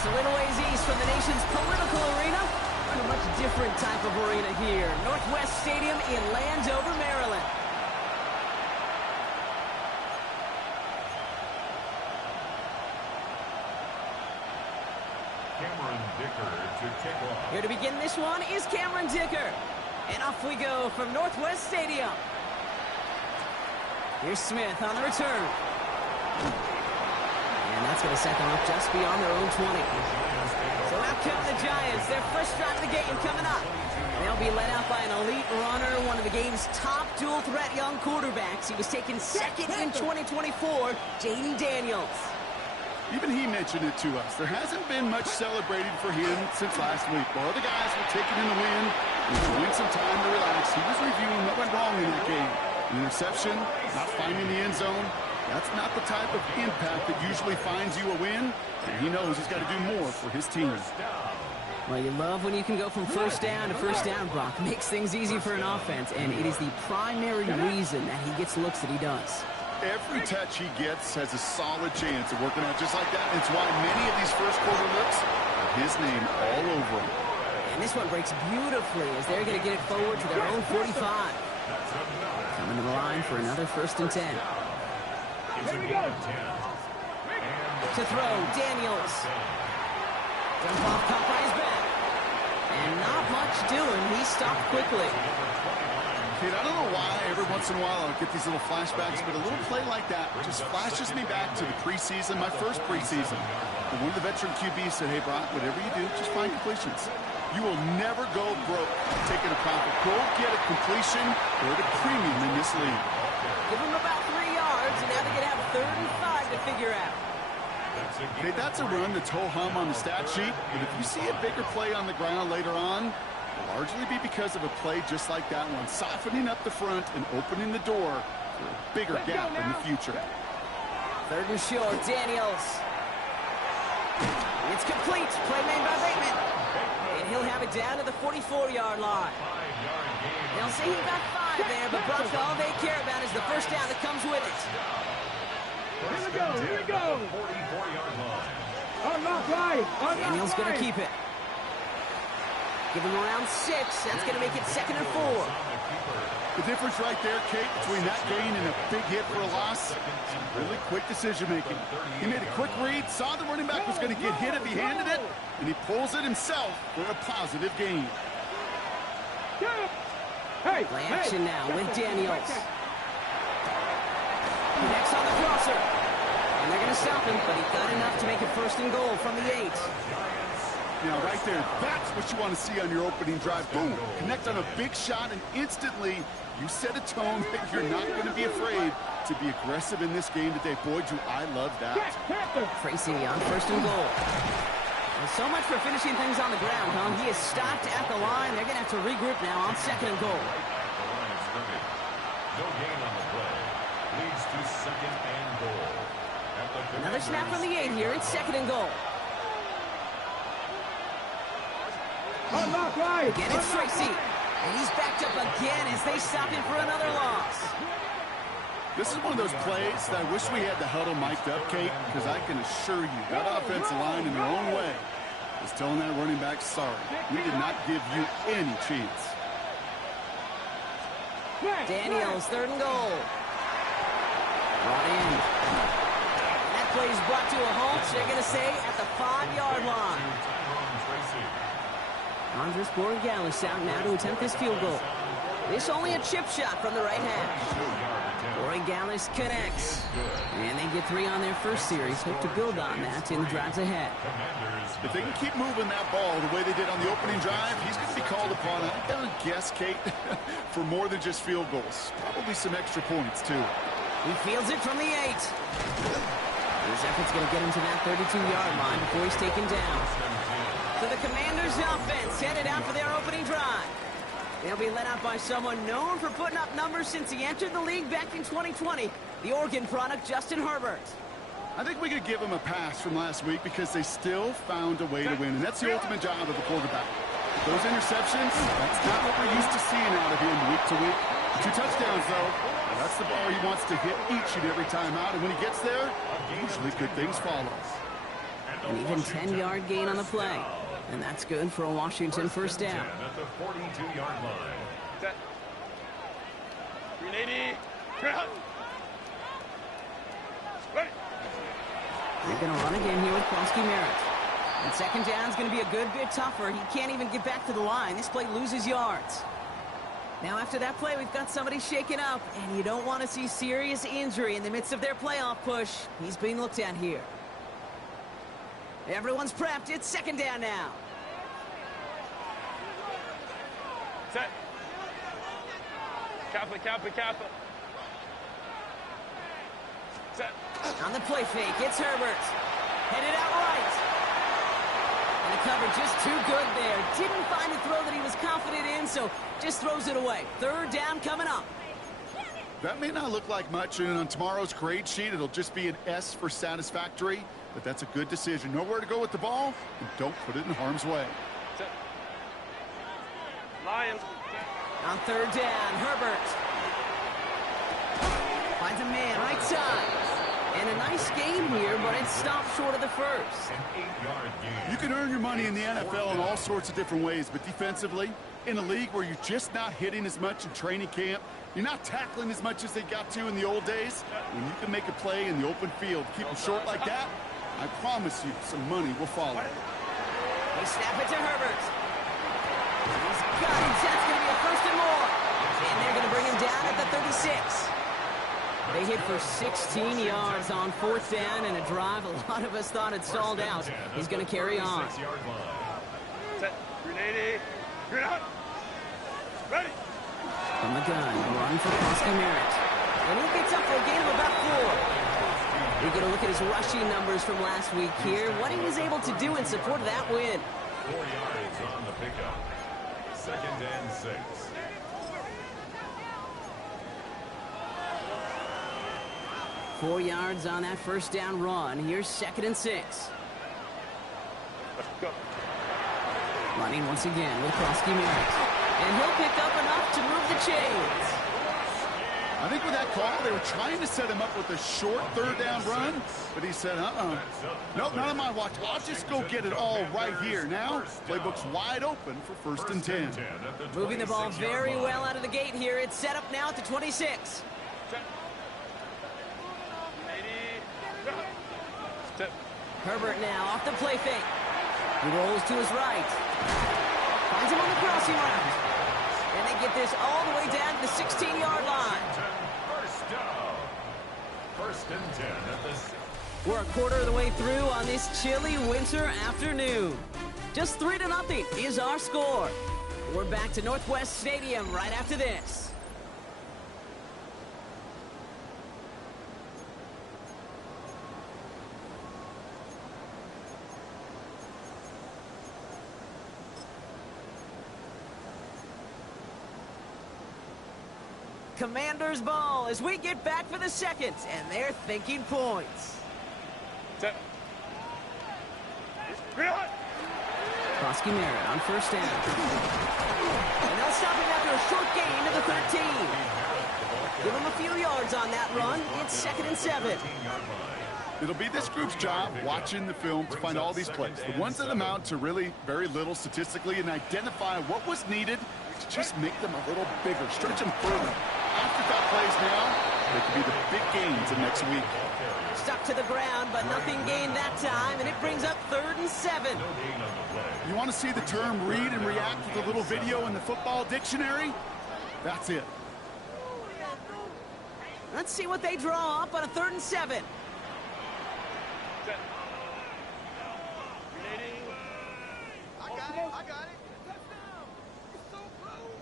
It's a little ways east from the nation's political arena. We're in a much different type of arena here. Northwest Stadium in Landover, Maryland. Here to begin this one is Cameron Dicker. And off we go from Northwest Stadium. Here's Smith on the return. And that's going to set them up just beyond their own 20. So out come the Giants. Their first drive of the game coming up. They'll be led out by an elite runner, one of the game's top dual-threat young quarterbacks. He was taken second in 2024, Jaden Daniels. Even he mentioned it to us. There hasn't been much celebrated for him since last week. While other guys were taking in the win, enjoying some time to relax, he was reviewing what went wrong in that game. An interception, not finding the end zone. That's not the type of impact that usually finds you a win. And he knows he's got to do more for his team. Well, you love when you can go from first down to first down, Brock. Makes things easy for an offense, and it is the primary reason that he gets looks that he does. Every touch he gets has a solid chance of working out just like that. It's why many of these first quarter looks have his name all over them. And this one breaks beautifully as they're going to get it forward to their own 45. Coming to the line for another 1st and 10. To throw, Daniels. Jump off, caught by his back. And not much doing. He stopped quickly. Kid, I don't know why every once in a while I'll get these little flashbacks, but a little play like that just flashes me back to the preseason, my first preseason. And one of the veteran QBs said, hey, Brock, whatever you do, just find completions. You will never go broke taking a profit. Go get a completion. They're at a premium in this league. Give them about 3 yards, and now they're going to have 3rd and 5 to figure out. Okay, that's a run that's ho-hum on the stat sheet, but if you see a bigger play on the ground later on, it'll largely be because of a play just like that one, softening up the front and opening the door for a bigger gap in the future. 3rd and short, Daniels. It's complete. Play made by Bateman. And he'll have it down to the 44-yard line. They'll say he got 5 there, but Brock, all they care about is the first down that comes with it. Here we go, here we go. 44-yard line. Unlock right. Daniels going to keep it. Give him around 6. That's going to make it 2nd and 4. The difference right there, Kate, between that gain and a big hit for a loss, really quick decision-making. He made a quick read, saw the running back was going to get hit if he handed it, and he pulls it himself for a positive gain. Play action now with Daniels. Next on the crosser. And they're going to stop him, but he got enough to make it 1st and goal from the 8. Now, right there, that's what you want to see on your opening drive. Boom, connect on a big shot, and instantly you set a tone that you're not going to be afraid to be aggressive in this game today. Boy, do I love that. Tracy on 1st and goal. Well, so much for finishing things on the ground, huh? He is stopped at the line. They're going to have to regroup now on 2nd and goal. No gain on the play. Leads to 2nd and goal. Another snap from the 8 here. It's 2nd and goal. Unlock right. Again, it's Tracy. And he's backed up again as they stop him for another loss. This is one of those plays that I wish we had the huddle mic'd up, Kate, because I can assure you that offensive line in their own way is telling that running back, sorry, we did not give you any chance. Daniels, 3rd and goal. Brought in. And that play is brought to a halt. They're going to say at the 5-yard line. Andres Borregales out now to attempt this field goal. This only a chip shot from the right hash. Borregales connects. And they get 3 on their first series. Hope to build on that in the drives ahead. If they can keep moving that ball the way they did on the opening drive, he's going to be called upon, I gotta guess, Kate, for more than just field goals. Probably some extra points, too. He fields it from the 8. His effort's going to get him to that 32-yard line before he's taken down. So the Commanders' offense headed out for their opening drive. They'll be led out by someone known for putting up numbers since he entered the league back in 2020, the Oregon product, Justin Herbert. I think we could give them a pass from last week because they still found a way to win, and that's the ultimate job of the quarterback. Those interceptions, that's not what we're used to seeing out of him week to week. 2 touchdowns, though. That's the bar he wants to hit each and every time out, and when he gets there, usually good things follow. An even 10-yard gain on the play. And that's good for a Washington first down. At the 42-yard line. Set. 380. Ground. Ready. They're going to run again here with Krosky Merritt. And second down's going to be a good bit tougher. He can't even get back to the line. This play loses yards. Now after that play, we've got somebody shaken up, and you don't want to see serious injury in the midst of their playoff push. He's being looked at here. Everyone's prepped. It's second down now. Set. Kappa. Set. On the play fake, it's Herbert. Headed out right. And the coverage just too good there. Didn't find a throw that he was confident in, so just throws it away. Third down coming up. That may not look like much, and on tomorrow's grade sheet, it'll just be an S for satisfactory, but that's a good decision. Know where to go with the ball, and don't put it in harm's way. Set. Lions. On third down, Herbert. Finds a man right side. And a nice game here, but it stopped short of the first. An 8-yard gain. You can earn your money in the NFL in all sorts of different ways, but defensively, in a league where you're just not hitting as much in training camp, you're not tackling as much as they got to in the old days, when you can make a play in the open field, keep them short like that, I promise you some money will follow. They snap it to Herbert. He's got him. That's going to be a first and more. And they're going to bring him down at the 36. They hit for 16 yards on fourth down, and a drive a lot of us thought had stalled out. He's going to carry on. Set. 380. Ground. Ready. From the gun, run for Krosky Merritt. And he gets up for a gain of about 4. We're going to look at his rushing numbers from last week here, what he was able to do in support of that win. 4 yards on the pickup. Second and 6. Four yards on that first down run. Here's second and 6. Let's go. Running once again with Krosky Merritt. And he'll pick up enough to move the chains. I think with that call, they were trying to set him up with a short third down run, but he said, nope, not on my watch. I'll just go get it all right here. Now, playbook's wide open for first and 10. Moving the ball very well out of the gate here. It's set up now at the 26. Herbert now off the play fake. He rolls to his right. Finds him on the crossing route. And they get this all the way down to the 16-yard line. First down. First and 10 at the 6. We're a quarter of the way through on this chilly winter afternoon. Just 3-0 is our score. We're back to Northwest Stadium right after this. Commanders ball as we get back for the second, and they're thinking points. Set. Krosky Merritt on first down. And they'll stop him after a short gain to the 13. Give him a few yards on that run. It's second and 7. It'll be this group's job watching the film to find all these plays. The ones that amount to really very little statistically, and identify what was needed to just make them a little bigger, stretch them further. Afterthought plays now, they could be the big gains of next week. Stuck to the ground, but nothing gained that time, and it brings up third and 7. You want to see the term read and react with a little video in the football dictionary? That's it. Let's see what they draw up on a third and 7. Set. 380. I got it. Touchdown. It's so close.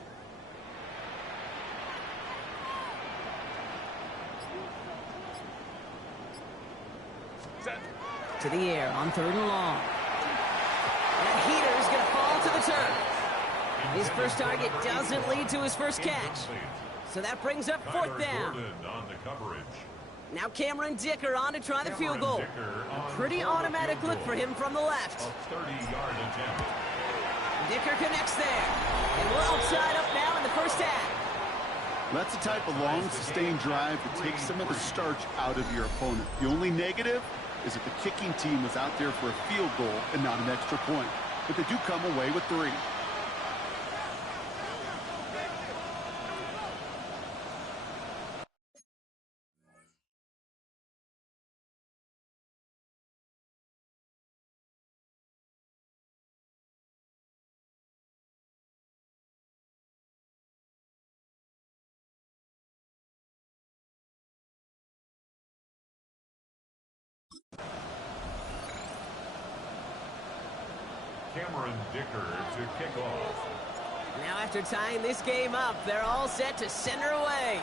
Set. To the air on third and long. That heater's going to fall to the turf. His first target doesn't lead to his first catch. So that brings up fourth down. On the coverage. Now Cameron Dicker on to try the field goal. A pretty automatic look for him from the left. A 30-yard attempt. Dicker connects there. And we're all tied up now in the first half. That's the type of long, sustained drive that takes some of the starch out of your opponent. The only negative, is that the kicking team was out there for a field goal and not an extra point. But they do come away with 3. Cameron Dicker to kick off. Now after tying this game up, they're all set to send her away.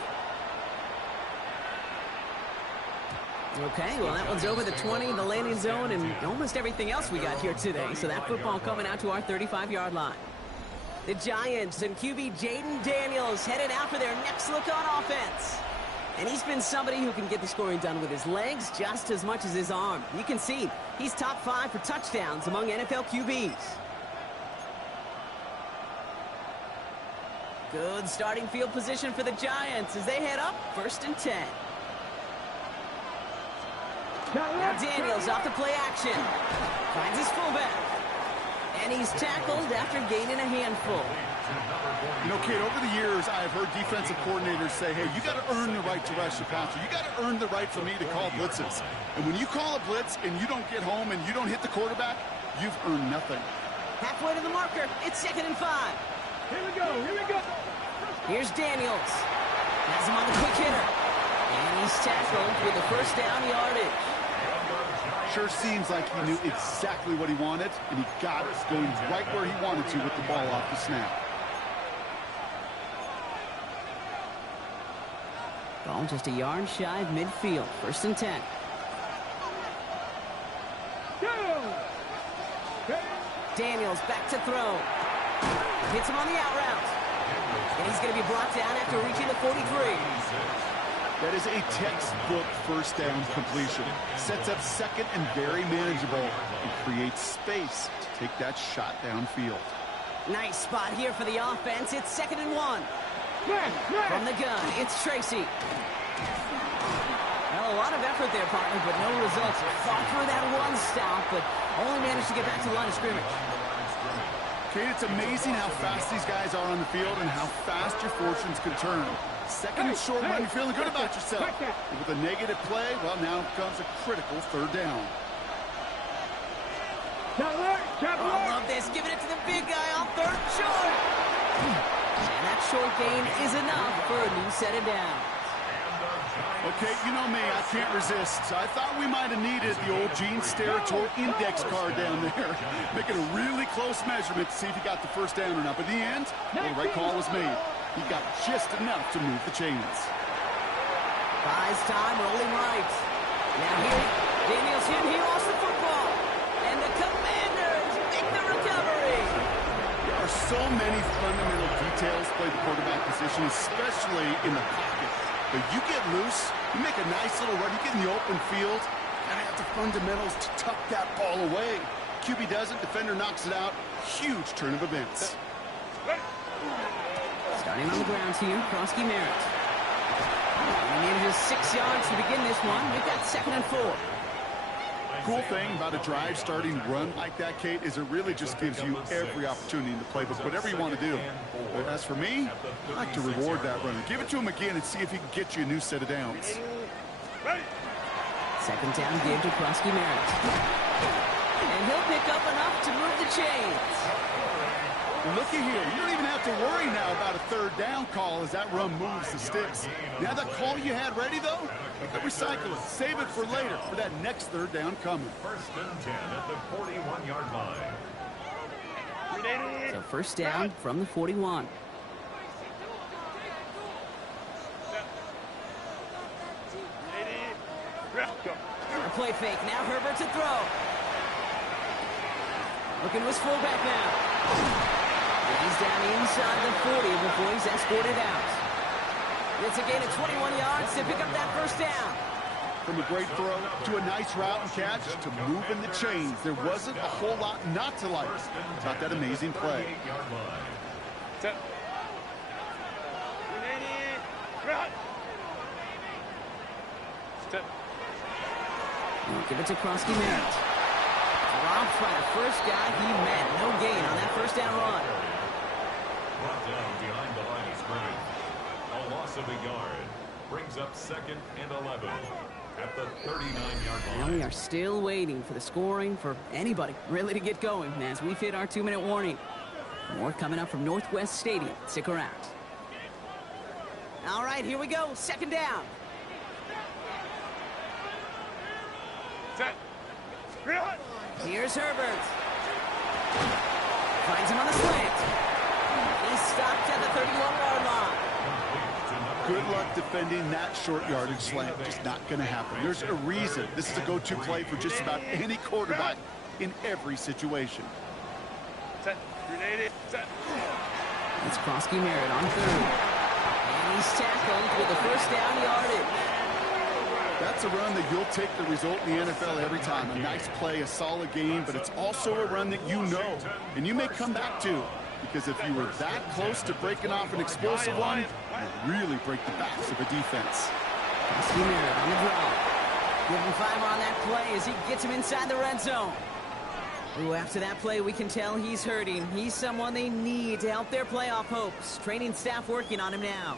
Okay, well that one's over the 20, the landing zone, and almost everything else we got here today. So that football coming out to our 35-yard line. The Giants and QB Jaden Daniels headed out for their next look on offense. And he's been somebody who can get the scoring done with his legs just as much as his arm. You can see he's top 5 for touchdowns among NFL QBs. Good starting field position for the Giants as they head up 1st and 10. Now Daniels off the play action. Finds his fullback. And he's tackled after gaining a handful. You know, Kate, over the years, I've heard defensive coordinators say, hey, you got to earn the right to rush the passer. You got to earn the right for me to call blitzes. And when you call a blitz and you don't get home and you don't hit the quarterback, you've earned nothing. Halfway to the marker. It's 2nd and 5. Here we go, here we go. Here's Daniels. Has him on the quick hitter. And he's tackled with a 1st down yardage. Sure seems like he knew exactly what he wanted, and he got it going right where he wanted to with the ball off the snap. Ball just a yard shy of midfield. 1st and 10. Daniels back to throw. Hits him on the out route. And he's going to be brought down after reaching the 43. That is a textbook 1st down completion. Sets up 2nd and very manageable and creates space to take that shot downfield. Nice spot here for the offense. It's 2nd and 1. From the gun, it's Tracy. Well, a lot of effort there, partner, but no results. Fought through that one stop, but only managed to get back to the line of scrimmage. Kate, it's amazing how fast these guys are on the field and how fast your fortunes can turn. 2nd and short when you're feeling good about yourself. And with a negative play, well, now comes a critical 3rd down. I love this. Giving it to the big guy on 3rd short. And that short gain is enough for a new set of downs. Okay, you know me, I can't resist. I thought we might have needed the old Gene Steratore index card down there. Making a really close measurement to see if he got the 1st down or not. But in the end, well, the right call was made. He got just enough to move the chains. Buys time, rolling right. Now here, Daniels here, he lost the football. And the Commanders make the recovery. There are so many fundamental details play the quarterback position, especially in the pocket. But you get loose, you make a nice little run, you get in the open field, and have the fundamentals to tuck that ball away. QB doesn't, defender knocks it out. Huge turn of events. Starting on the ground here, Krosky Merritt. He needed just 6 yards to begin this one. We've got 2nd and 4. Cool thing about a drive starting run like that, Kate, is it really just gives you every opportunity in the playbook, whatever you want to do. But as for me, I like to reward that runner. Give it to him again and see if he can get you a new set of downs. 2nd down give to Krosky Merritt. And he'll pick up enough to move the chains. Looky here, you don't even have to worry now about a 3rd down call as that run moves the sticks. Now that call you had ready, though, recycle it. Save it for later, for that next 3rd down coming. 1st and 10 at the 41-yard line. So 1st down from the 41. A play fake, now Herbert to throw. Looking to his fullback now. He's down inside the 40 before he's escorted out. It's a gain of 21 yards to pick up that 1st down. From a great throw to a nice route and catch to moving the chains, there wasn't a whole lot not to like about that amazing play. He'll give it to Krosky Merritt. Dropped by the first guy he met. No gain on that first down run. Brought down behind the line of scrimmage. A loss of a yard. Brings up 2nd and 11 at the 39-yard line. And we are still waiting for the scoring for anybody really to get going as we've hit our 2-minute warning. More coming up from Northwest Stadium. Stick around. All right, here we go. 2nd down. Set. Reload. Here's Herbert. Finds him on the slant. He's stopped at the 31-yard line. Good luck defending that short yardage slant. Just not going to happen. There's a reason this is a go-to play for just about any quarterback in every situation. Set. Grenade. Set. It's Krosky Merritt on 3rd. And he's tackled with the first down yardage. That's a run that you'll take the result in the NFL every time. A nice play, a solid game, but it's also a run that you know and you may come back to, because if you were that close to breaking off an explosive one, you really break the backs of a defense. Krosky Merritt on the draw. Give him 5 on that play as he gets him inside the red zone. Ooh, after that play, we can tell he's hurting. He's someone they need to help their playoff hopes. Training staff working on him now.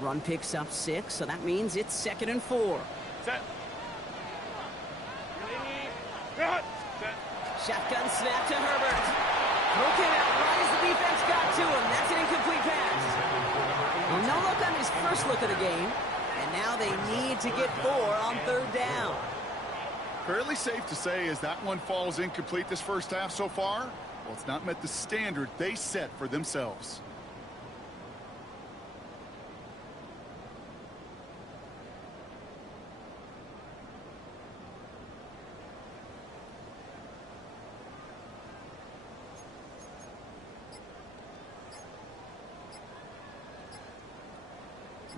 Run picks up 6, so that means it's 2nd and 4. Set. Reload. Set. Shotgun snap to Herbert. Throw came out right as the defense got to him. That's an incomplete pass. Well, no look on his first look of the game. And now they need to get 4 on 3rd down. Fairly safe to say as that one falls incomplete this first half so far, well, it's not met the standard they set for themselves.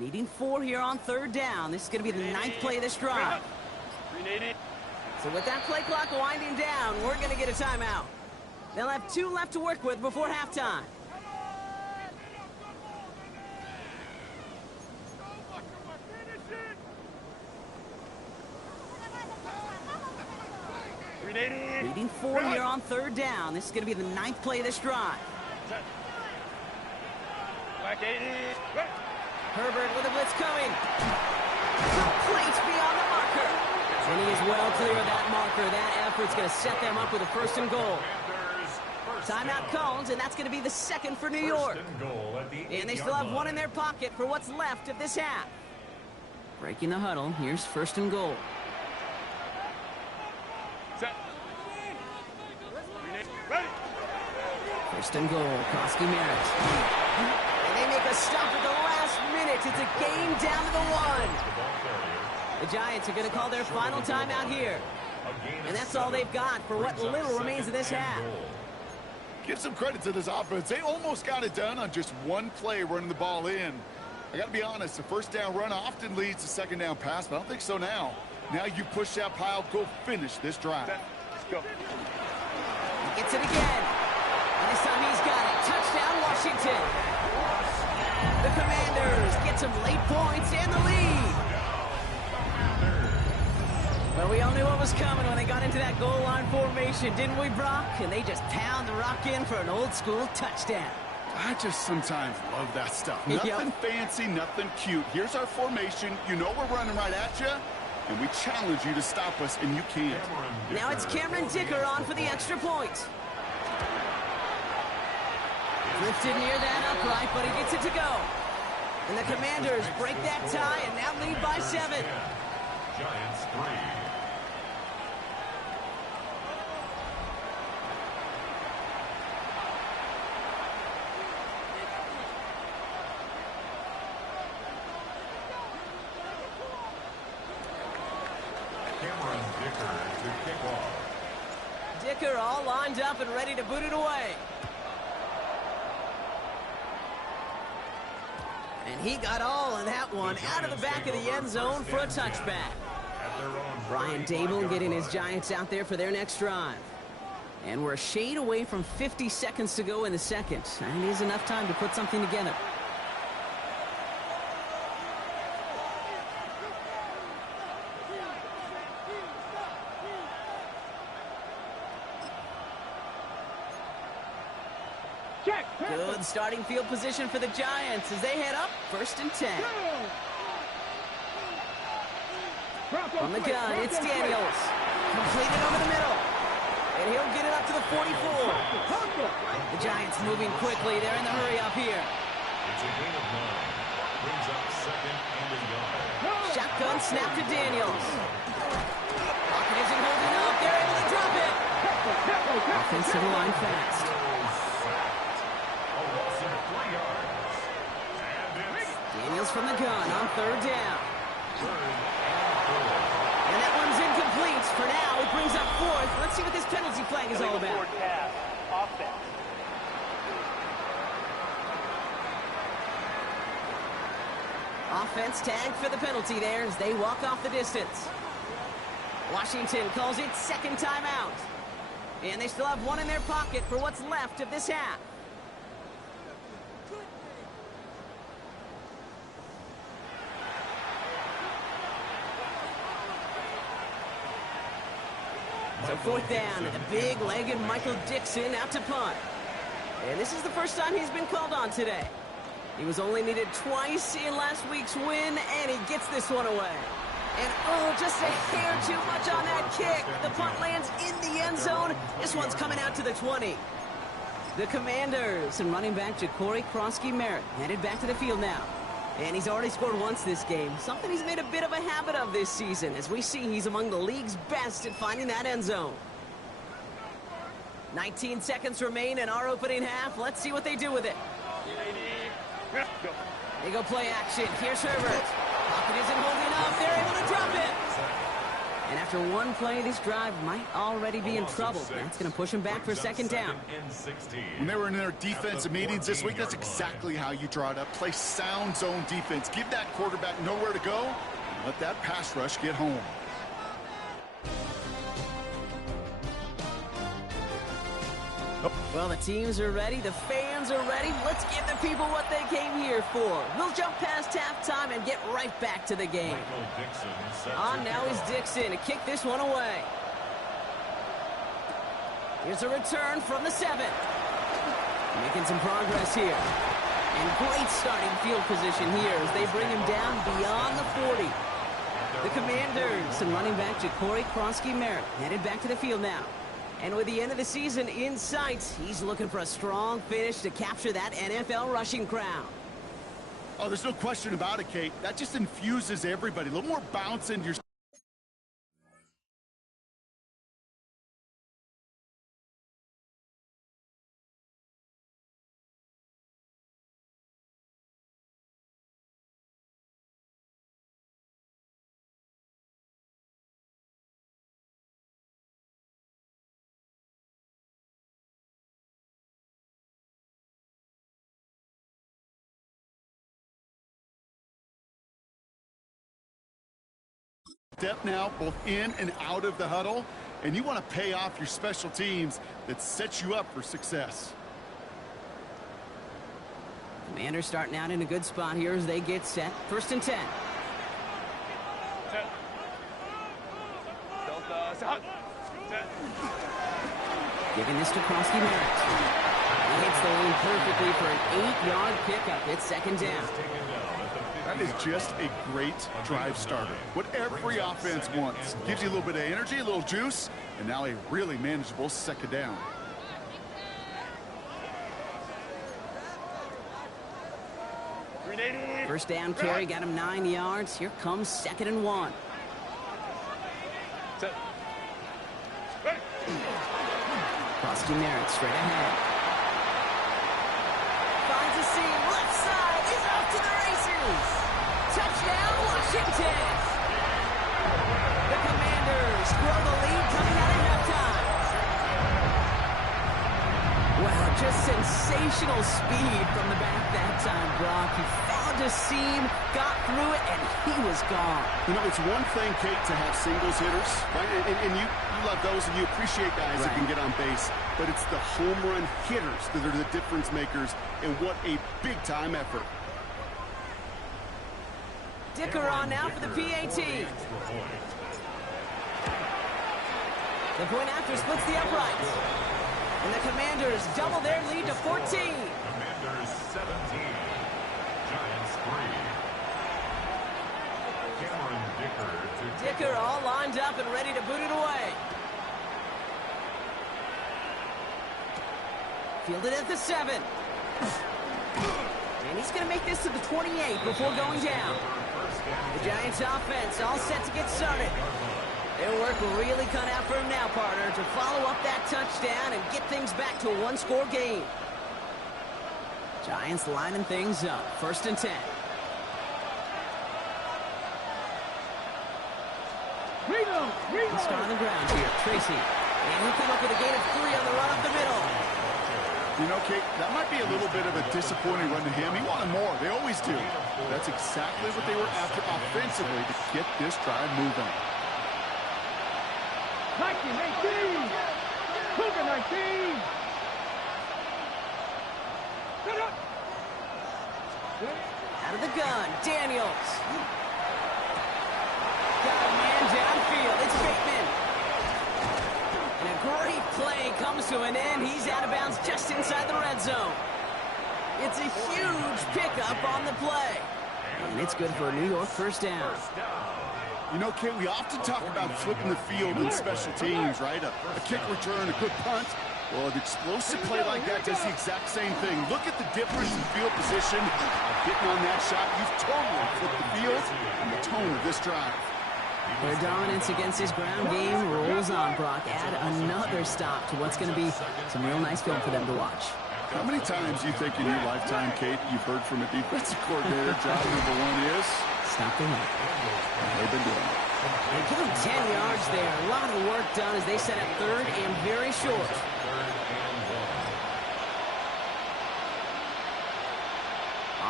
Needing 4 here on 3rd down. This is going to be the 9th play of this drive. Grenade. So with that play clock winding down, we're going to get a timeout. They'll have 2 left to work with before halftime. Grenade. Needing 4 here on 3rd down. This is going to be the 9th play of this drive. Set. Black 80. Herbert with a blitz coming. Complete beyond the marker. And he is well clear of that marker. That effort's going to set them up with a 1st and goal. Timeout called, and that's going to be the 2nd for New York. And they still have 1 in their pocket for what's left of this half. Breaking the huddle, here's 1st and goal. Set. Grenade. Ready. 1st and goal, Krosky Merritt. And they make a stop at the last minute. It's a game down to the 1. The Giants are going to call their final timeout here. And that's all they've got for what little remains of this half. Give some credit to this offense. They almost got it done on just 1 play running the ball in. I got to be honest, the 1st down run often leads to 2nd down pass, but I don't think so now. Now you push that pile, go finish this drive. Let's go. He gets it again. And this time he's got it. Touchdown, Washington. The Commanders get some late points and the lead. Well, we all knew what was coming when they got into that goal line formation, didn't we, Brock? And they just pound the rock in for an old-school touchdown. I just sometimes love that stuff. Nothing fancy, nothing cute. Here's our formation. You know we're running right at you, and we challenge you to stop us, and you can't. Now it's Cameron Dicker on for the extra point. Lifted near that upright, but he gets it to go. And the Commanders break that tie and now lead by 7. Giants 3. Cameron Dicker to kick off. Dicker all lined up and ready to boot it away. And he got all of that one out of the back of the end zone for a touchback. Brian Dable getting his Giants out there for their next drive. And we're a shade away from 50 seconds to go in the 2nd. And it is enough time to put something together. Good starting field position for the Giants as they head up 1st and 10. From the gun, it's Daniels. Completed over the middle. And he'll get it up to the 44. The Giants moving quickly. They're in the hurry up here. It's a gain of 9. Brings up 2nd and a yard. Shotgun snap to Daniels. Pocket isn't holding up. They're able to drop it. Offensive line fast. A loss of 3 yards. And it's Daniels from the gun on 3rd down. 3rd and 4. And that one's incomplete. For now, it brings up 4th. Let's see what this penalty flag is all about. Offense. Offense tagged for the penalty there as they walk off the distance. Washington calls it 2nd timeout. And they still have 1 in their pocket for what's left of this half. So 4th down, and a big-legged Michael Dixon out to punt. And this is the first time he's been called on today. He was only needed twice in last week's win, and he gets this one away. And, oh, just a hair too much on that kick. The punt lands in the end zone. This one's coming out to the 20. The Commanders and running back Ja'Cory Krosky-Merritt headed back to the field now. And he's already scored once this game, something he's made a bit of a habit of this season. As we see, he's among the league's best at finding that end zone. 19 seconds remain in our opening half. Let's see what they do with it. They go play action. Here's Herbert. Pocket isn't holding up. They're able to drop it. And after one play, this drive might already be in trouble. That's going to push him back for 2nd down. When they were in their defensive meetings this week, that's exactly how you draw it up. Play sound zone defense. Give that quarterback nowhere to go. And let that pass rush get home. Well, the teams are ready. The fans are ready. Let's give the people what they came here for. We'll jump past halftime and get right back to the game. On now is Dixon to kick this one away. Here's a return from the 7. Making some progress here. And great starting field position here as they bring him down beyond the 40. The Commanders and running back Ja'Cory Krosky-Merritt headed back to the field now. And with the end of the season in sight, he's looking for a strong finish to capture that NFL rushing crown. Oh, there's no question about it, Kate. That just infuses everybody. A little more bounce into your... Step now both in and out of the huddle, and you want to pay off your special teams that sets you up for success. Commanders starting out in a good spot here as they get set. 1st and 10. Giving this to Krosky-Merritt. He hits the lane perfectly for an 8-yard pickup. It's 2nd down. That is just a great drive starter. What every offense wants. Gives you a little bit of energy, a little juice, and now a really manageable 2nd down. First down carry got him 9 yards. Here comes 2nd and 1. Krosky-Merritt straight ahead. Finds a seam, left side, he's off to the races. Touchdown, Washington. The Commanders grow the lead coming out of halftime. Wow, just sensational speed from the back that time, Brock. He found a seam, got through it, and he was gone. You know, it's one thing, Kate, to have singles hitters, right? And you love those, and you appreciate guys that can get on base. But it's the home run hitters that are the difference makers, and what a big-time effort. Dicker on now for the PAT. The point after splits the uprights. And the Commanders double their lead to 14. ready to boot it away. Fielded at the 7. And he's going to make this to the 28 before going down. The Giants offense all set to get started. Their work really cut out for him now, partner, to follow up that touchdown and get things back to a one-score game. Giants lining things up. 1st and 10. Start on the ground here. Tracy. And he'll come up with a gain of 3 on the run up the middle. You know, Kate, that might be a little bit of a disappointing run to him. He wanted more. They always do. That's exactly what they were after offensively to get this drive moving. 19, 18! Cougar 19! Out of the gun, Daniels. Got a man downfield. It's Bateman. And a great play comes to an end. He's out of bounds just inside the red zone. It's a huge pickup on the play. And it's good for a New York 1st down. You know, Kate, we often talk about flipping the field in special teams, right? A kick return, a good punt. Well, an explosive play like that does the exact same thing. Look at the difference in field position. Getting on that shot, you've totally flipped the field and the tone of this drive. Their dominance against this ground game rolls on, Brock. Add another stop to what's going to be some real nice film for them to watch. How many times do you think in your lifetime, Kate, you've heard from a defensive coordinator, job number 1 is? Stop the run. They've been doing it. And give them 10 yards there. A lot of work done as they set up 3rd and very short.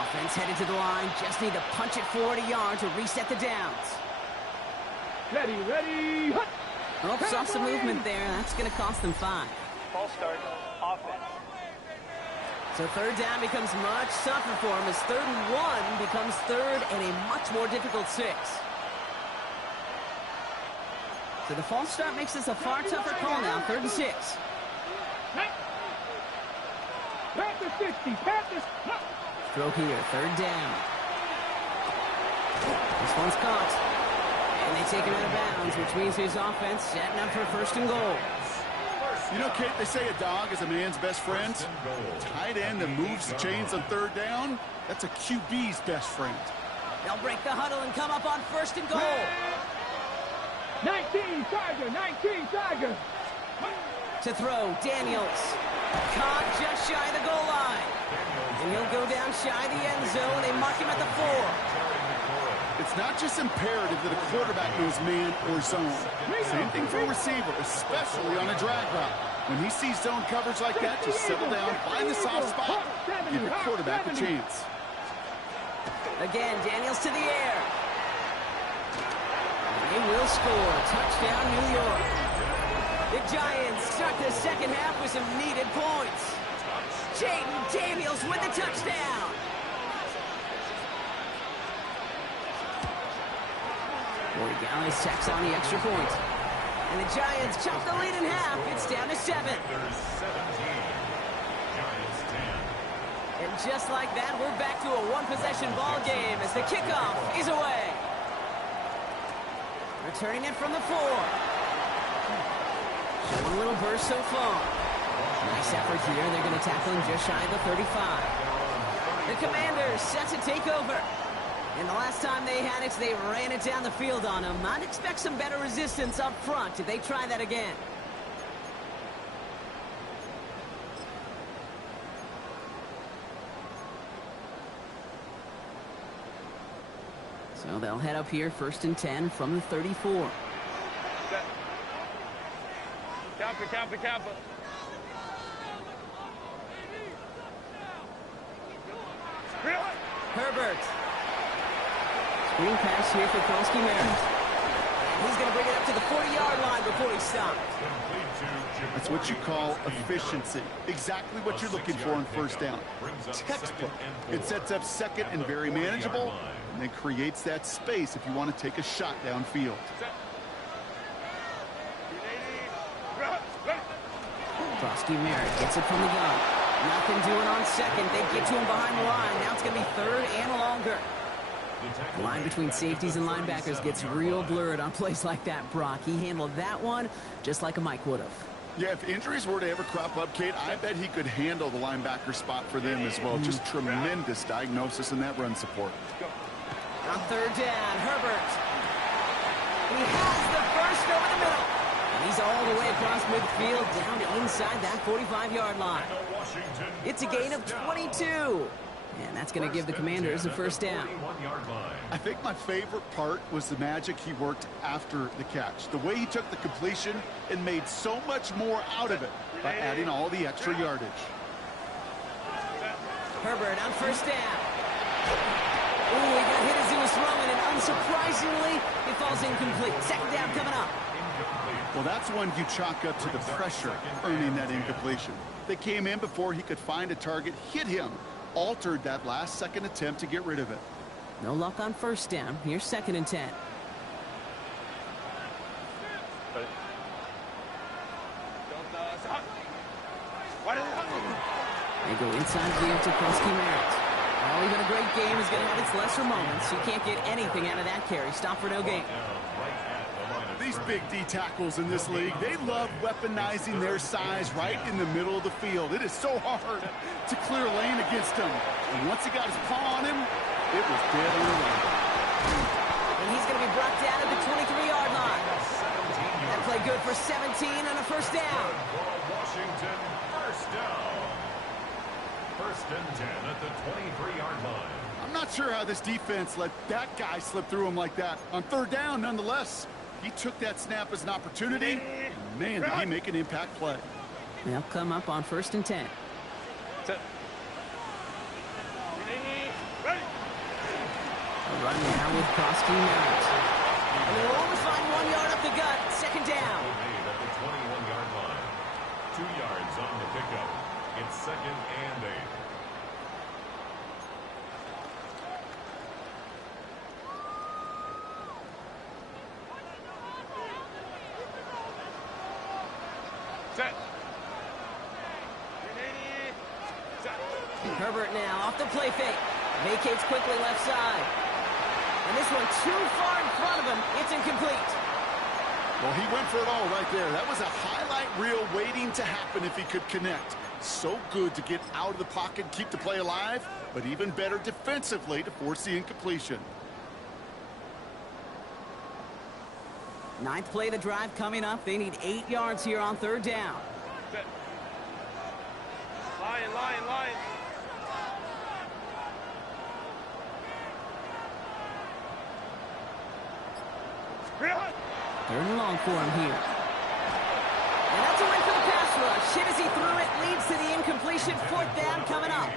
Offense headed to the line. Just need to punch it forward a yard to reset the downs. Ready, ready! Well, saw some movement there. That's going to cost them 5. False start. Offense. So 3rd down becomes much tougher for him as 3rd and 1 becomes 3rd and a much more difficult 6. So the false start makes this a far tougher call now. 3rd and 6. Panther 60, Panthers. Throw here, 3rd down. This one's caught. And they take him out of bounds, which means his offense setting up for 1st and goal. You know, Kate, they say a dog is a man's best friend. Tight end that moves the chains on 3rd down, that's a QB's best friend. They'll break the huddle and come up on 1st and goal. 19, Tiger, 19, Tiger. To throw, Daniels. Caught just shy of the goal line. And he'll go down shy of the end zone. They mark him at the 4. It's not just imperative that a quarterback knows man or zone. Same thing for a receiver, especially on a drag route. When he sees zone coverage like that, just settle down, find the soft spot, give your quarterback a chance. Again, Daniels to the air. And they will score. Touchdown, New York. The Giants start the 2nd half with some needed points. Jaden Daniels with the touchdown. Gallis tacks on the extra point. And the Giants chop the lead in half. It's down to 7. And just like that, we're back to a one-possession ball game as the kickoff is away. Returning it from the 4. Showing a little burst so far. Nice effort here. They're going to tackle him just shy of the 35. The Commanders set to take over. And the last time they had it, they ran it down the field on him. I'd expect some better resistance up front if they try that again. So they'll head up here, 1st and 10 from the 34. Kappa. Herbert. Screen pass here for Krosky Merritt. He's going to bring it up to the 40-yard line before he stops. That's what you call efficiency. Exactly what you're looking for on 1st down. Textbook. It sets up 2nd and very manageable, and then creates that space if you want to take a shot downfield. Krosky Merritt gets it from the gun. Nothing doing on 2nd. They get to him behind the line. Now it's going to be 3rd and longer. The line between safeties and linebackers gets real blurred on plays like that, Brock. He handled that one just like a Mike would have. Yeah, if injuries were to ever crop up, Kate, I bet he could handle the linebacker spot for them as well. Just tremendous diagnosis in that run support. On third down, Herbert. He has the first over the middle. And he's all the way across midfield down to inside that 45-yard line. It's a gain of 22. And that's going to give the Commanders a first down. I think my favorite part was the magic he worked after the catch. The way he took the completion and made so much more out of it by adding all the extra yardage. Herbert on first down. Ooh, he got hit as he was throwing, and unsurprisingly, it falls incomplete. Second down coming up. Well, that's one you chalk up to the pressure earning that incompletion. They came in before he could find a target, hit him, altered that last-second attempt to get rid of it. No luck on first down. Here's 2nd and 10. They go inside here to Krosky-Merritt. Oh, even a great game is going to have its lesser moments. You can't get anything out of that carry. Stop for no gain. These big D tackles in this league, they love weaponizing their size right in the middle of the field. It is so hard to clear lane against him. And once he got his paw on him, it was dead on the line. And he's going to be brought down at the 23-yard line. That play good for 17 and a first down. Washington, first down. First and 10 at the 23-yard line. I'm not sure how this defense let that guy slip through him like that. On third down, nonetheless, he took that snap as an opportunity. And man, did he make an impact play. They'll come up on 1st and 10. A run now with Krosky-Merritt. And they'll only find 1 yard up the gut. Second down. Made at the 21-yard line. 2 yards on the pickup. It's 2nd and 8. Herbert now off the play fake. Vacates quickly left side. And this one too far in front of him. It's incomplete. Well, he went for it all right there. That was a highlight reel waiting to happen if he could connect. So good to get out of the pocket, keep the play alive, but even better defensively to force the incompletion. 9th play of the drive coming up. They need 8 yards here on third down. Line. Third and long for him here. And that's a win for the pass rush. Hit as he threw it, leads to the incompletion. 4th down coming up.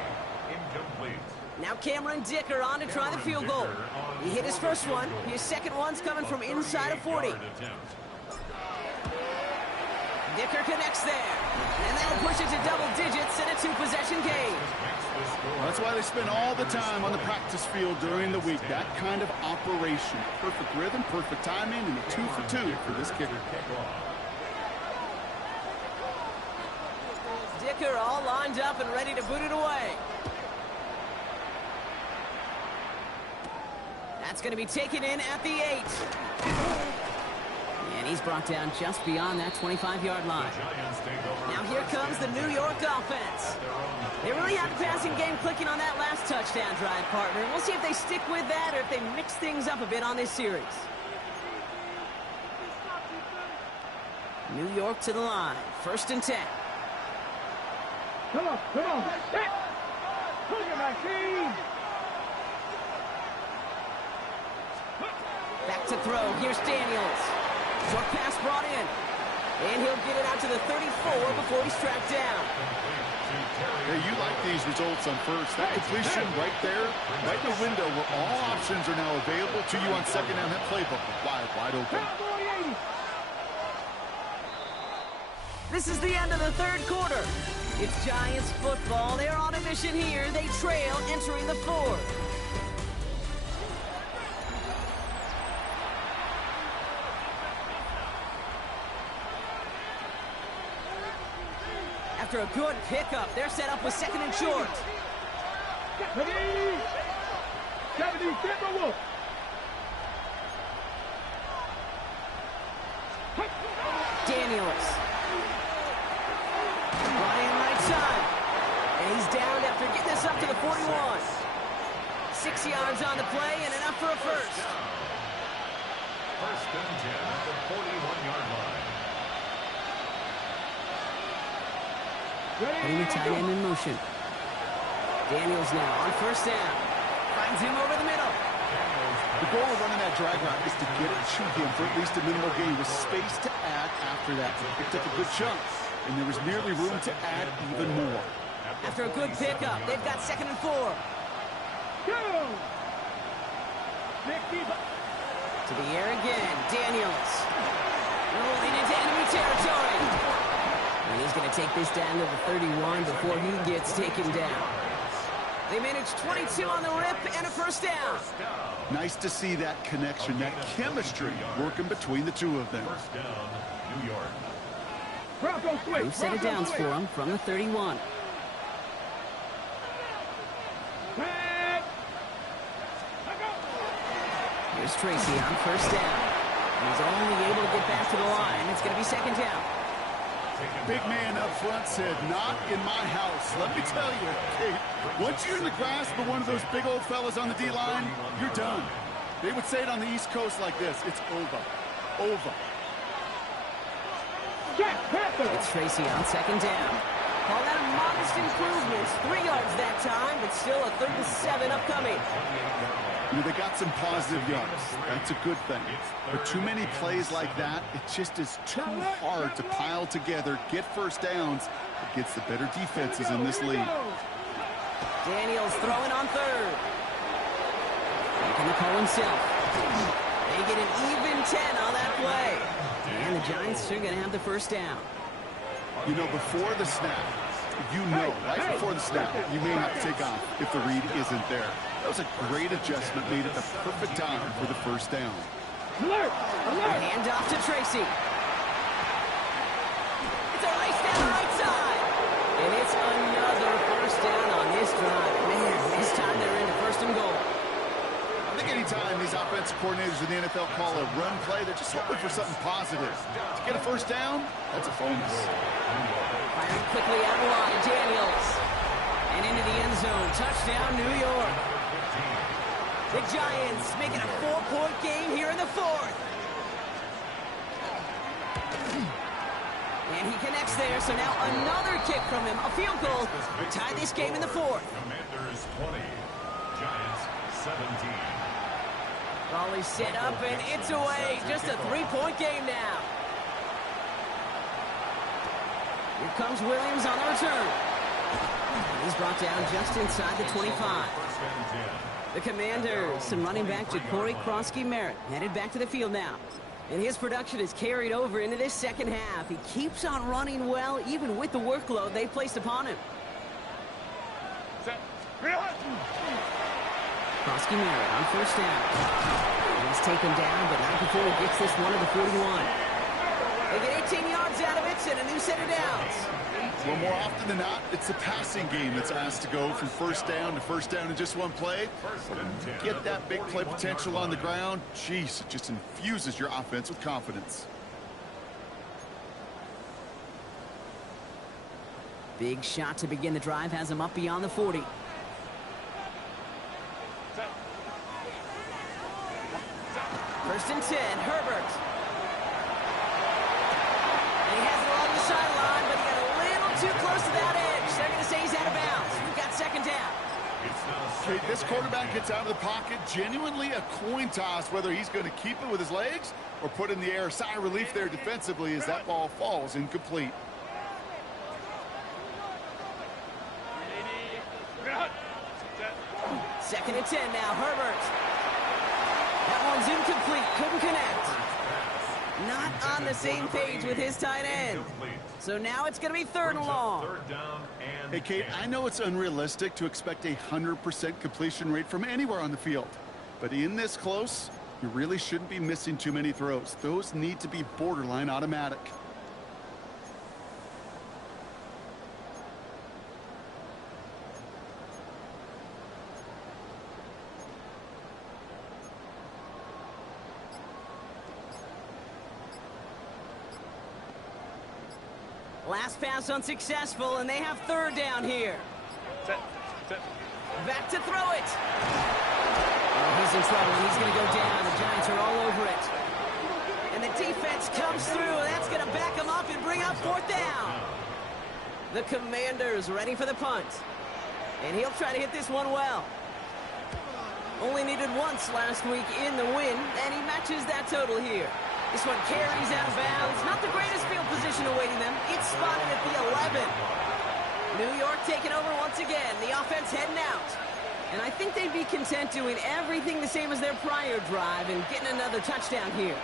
Incomplete. Now Cameron Dicker on to try the field goal. He hit his first one. His second one's coming from inside of 40. Dicker connects there. And that'll push it to double digits in a 2-possession game. That's why they spend all the time on the practice field during the week. That kind of operation. Perfect rhythm, perfect timing, and a 2 for 2 for this kicker. Dicker all lined up and ready to boot it away. That's going to be taken in at the 8. And he's brought down just beyond that 25-yard line. Now here comes the New York offense. They really have the passing game clicking on that last touchdown drive, partner. We'll see if they stick with that or if they mix things up a bit on this series. New York to the line. 1st and 10. Come on. Look at my team. Back to throw. Here's Daniels. Short pass brought in. And he'll get it out to the 34 before he's tracked down. Hey, you like these results on first. That completion right there, right in the window where all options are now available to you on second down. That playbook wide open. This is the end of the third quarter. It's Giants football. They're on a mission here. They trail entering the fourth. After a good pickup, they're set up with 2nd and short. Daniels. Running right side. And he's down after getting this up to the 41. 6 yards on the play and enough for a first. First and 10 at the 41-yard line. Putting the tight end in motion. Daniels now on first down. Finds him over the middle. The goal of running that drag route is to get it to him for at least a minimal gain with space to add after that. He picked up a good chunk, and there was nearly room to add even more. After a good pickup, they've got 2nd and 4. To the air again, Daniels. Rolling into enemy territory. And he's going to take this down to the 31 before he gets taken down. They managed 22 on the rip and a first down. Nice to see that connection, that chemistry working between the two of them. First down, New York. We've set it downs for him from the 31. Here's Tracy on first down. He's only able to get back to the line. It's going to be 2nd down. Big man up front said, not in my house. Let me tell you, Kate, once you're in the grasp of one of those big old fellas on the D-line, you're done. They would say it on the East Coast like this, it's over. Over. It's Tracy on 2nd down. Call that a modest improvement. 3 yards that time, but still a 3rd and 7 upcoming. You know, they got some positive yards. That's a good thing. But too many plays like that, it just is too hard to pile together, get first downs against the better defenses in this league. Daniels throwing on 3rd. Making the call himself. They get an even 10 on that play. And the Giants are going to have the first down. You know, before the snap, you know, right before the snap, you may have to take off if the read isn't there. That was a great adjustment made at the perfect time for the first down. Hand off to Tracy. It's a race down the right side. And it's another first down on this drive. Man, this time they're into 1st and goal. I think anytime these offensive coordinators in the NFL call a run play, they're just hoping for something positive. To get a first down, that's a bonus. Firing quickly out of line, Daniels. And into the end zone. Touchdown, New York. The Giants making a 4-point game here in the 4th. And he connects there, so now another kick from him. A field goal to tie this game in the 4th. Commanders 20, Giants 17. Ball is set up, and it's away. Just a 3-point game now. Here comes Williams on the return. And he's brought down just inside the 25. First and 10. The Commanders and running back Ja'Cory Krosky-Merritt headed back to the field now. And his production is carried over into this 2nd half. He keeps on running well, even with the workload they've placed upon him. Krosky-Merritt on first down. He's taken down, but not before he gets this one to the 41. They get 18 yards out of it and a new set of downs. Well, more often than not, it's the passing game that's asked to go from first down to first down in just one play. Get that big play potential on the ground. Jeez, it just infuses your offense with confidence. Big shot to begin the drive has him up beyond the 40. First and 10, Herbert. And he has it along the sideline, but he got a little too close to that edge. They're going to say he's out of bounds. We've got 2nd down. Okay, this quarterback gets out of the pocket, genuinely a coin toss, whether he's going to keep it with his legs or put it in the air. Sigh of relief there defensively as that ball falls incomplete. Second and 10 now, Herbert. That one's incomplete, couldn't connect. Not on the same page with his tight end. So now it's going to be 3rd and long. Third down and Hey, Kate, I know it's unrealistic to expect a 100% completion rate from anywhere on the field. But in this close, you really shouldn't be missing too many throws. Those need to be borderline automatic. Last pass unsuccessful, and they have third down here. Set. Back to throw it. Oh, he's in trouble, and he's going to go down. The Giants are all over it. And the defense comes through. That's going to back him up and bring up fourth down. The Commanders ready for the punt. And he'll try to hit this one well. Only needed once last week in the win, and he matches that total here. This one carries out of bounds. Not the greatest field position awaiting them. It's spotted at the 11. New York taking over once again. The offense heading out. And I think they'd be content doing everything the same as their prior drive and getting another touchdown here.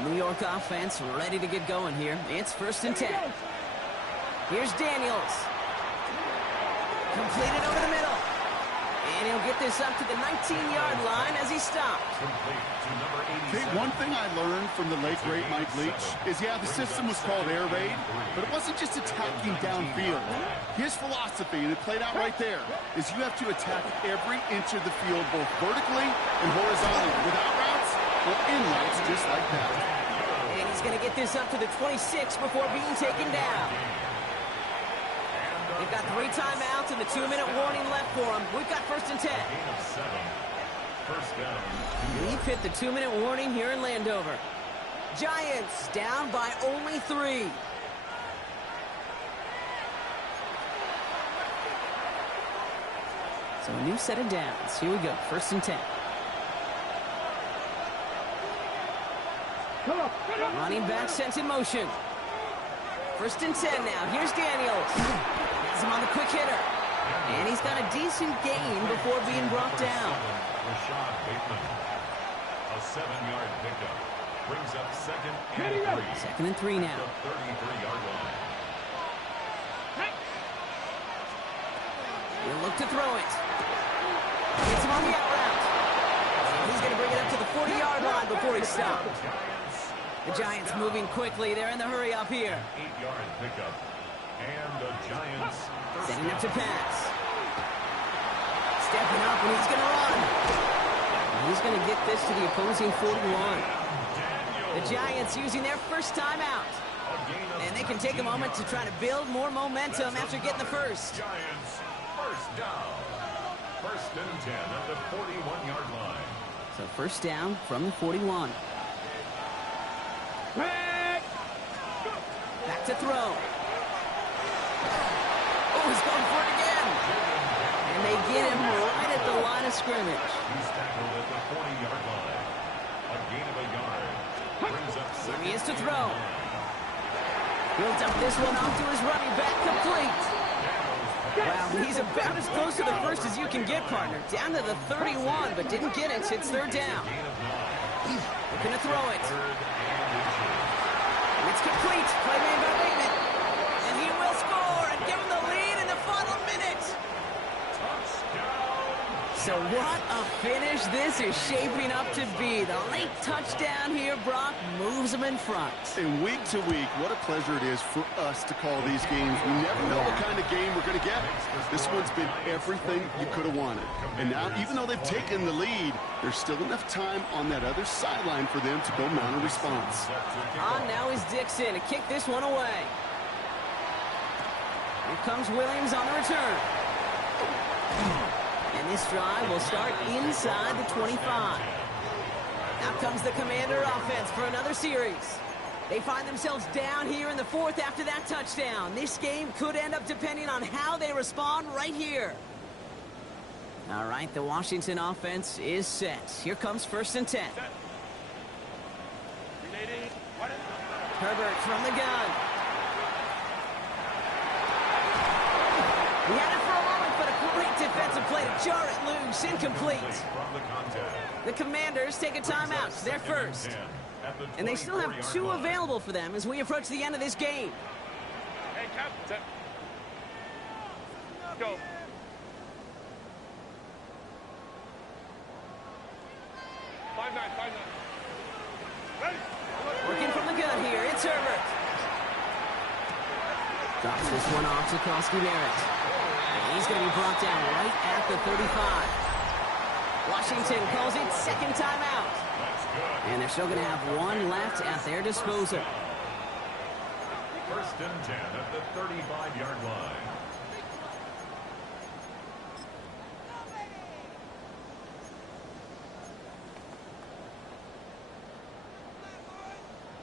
The New York offense ready to get going here. It's 1st and 10. Here's Daniels. Completed over the middle. And he'll get this up to the 19-yard line as he stopped. Okay, one thing I learned from the late, great Mike Leach is, yeah, the system was called air raid, but it wasn't just attacking downfield. His philosophy, and it played out right there, is you have to attack every inch of the field, both vertically and horizontally, without routes or in routes, just like that. And he's going to get this up to the 26 before being taken down. They've got 3 timeouts and the 2-minute warning left for them. We've got 1st and 10. We've hit the 2-minute warning here in Landover. Giants down by only 3. So a new set of downs. Here we go. 1st and 10. Running back sent in motion. 1st and 10 now. Here's Daniels. Has him on the quick hitter. And he's got a decent gain before being brought down. A 7-yard pickup. Brings up 2nd and 3. 2nd and 3 now. The 33-yard line. He'll look to throw it. Gets him on the out route. And he's going to bring it up to the 40-yard line before he stopped. The Giants moving quickly. They're in the hurry up here. 8-yard pickup. And the Giants setting up to pass. Stepping up, and he's going to run. And he's going to get this to the opposing 41. The Giants using their first timeout. And they can take a moment to try to build more momentum after getting the first. Giants first down. 1st and 10 at the 41-yard line. So 1st down from the 41. Back to throw. Oh, he's going for it again. And they get him right at the line of scrimmage. He's tackled at the 40-yard line. A gain of a yard. Brings up 2nd. He is to throw. He'll dump this one off to his running back, complete. Wow, he's about as close to the first as you can get, partner. Down to the 31, but didn't get it. It's 3rd down. Looking to throw it. It's complete. Play made by Bateman. And he will score and give him the lead in the final minute. So what a finish this is shaping up to be. The late touchdown here, Brock, moves them in front. And week to week, what a pleasure it is for us to call these games. We never know what kind of game we're going to get. This one's been everything you could have wanted. And now, even though they've taken the lead, there's still enough time on that other sideline for them to go mount a response. On now is Dixon to kick this one away. Here comes Williams on the return. And this drive will start inside the 25. Out comes the Commander offense for another series. They find themselves down here in the 4th after that touchdown. This game could end up depending on how they respond right here. All right, the Washington offense is set. Here comes 1st and 10. Herbert from the gun. He had it for a moment, but a great defensive play to jar it loose. Incomplete. The Commanders take a timeout. They're first. And they still have 2 available for them as we approach the end of this game. Hey, Captain. Go. Working from the gun here, it's Herbert. Drops this one off to Koski Merritt. And he's going to be brought down right at the 35. Washington calls it 2nd timeout. And they're still going to have 1 left at their disposal. First and 10 at the 35-yard line.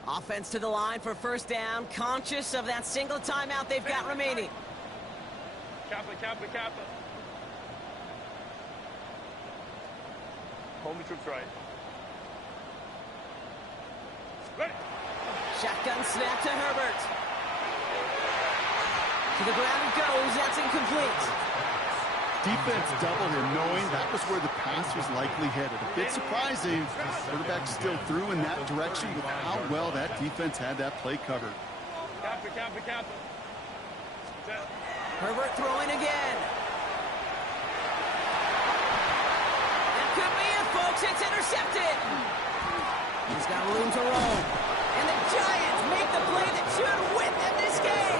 Offense to the line for first down, conscious of that single timeout they've got remaining. Kappa. Hold the troops right. Ready. Shotgun snap to Herbert. To the ground it goes. That's incomplete. Defense doubled him, knowing that was where the pass was likely headed. A bit surprising. Quarterback still threw in that direction with how well that defense had that play covered. Kappa. Set. Herbert throwing again. That could be it, folks. It's intercepted. He's got room to roll. And the Giants make the play that should win them this game.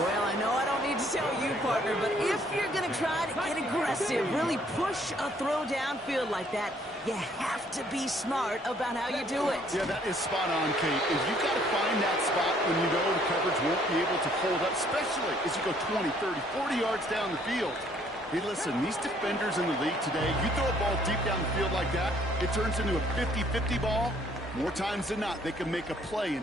Well, I know I don't need to tell you, partner, but if you're going to try to get aggressive, really push a throw downfield like that, you have to be smart about how you do it. Yeah, that is spot on, Kate. And you've got to find that spot when you know the coverage won't be able to hold up, especially as you go 20, 30, 40 yards down the field. Hey, listen, these defenders in the league today, you throw a ball deep down the field like that, it turns into a 50-50 ball. More times than not, they can make a play.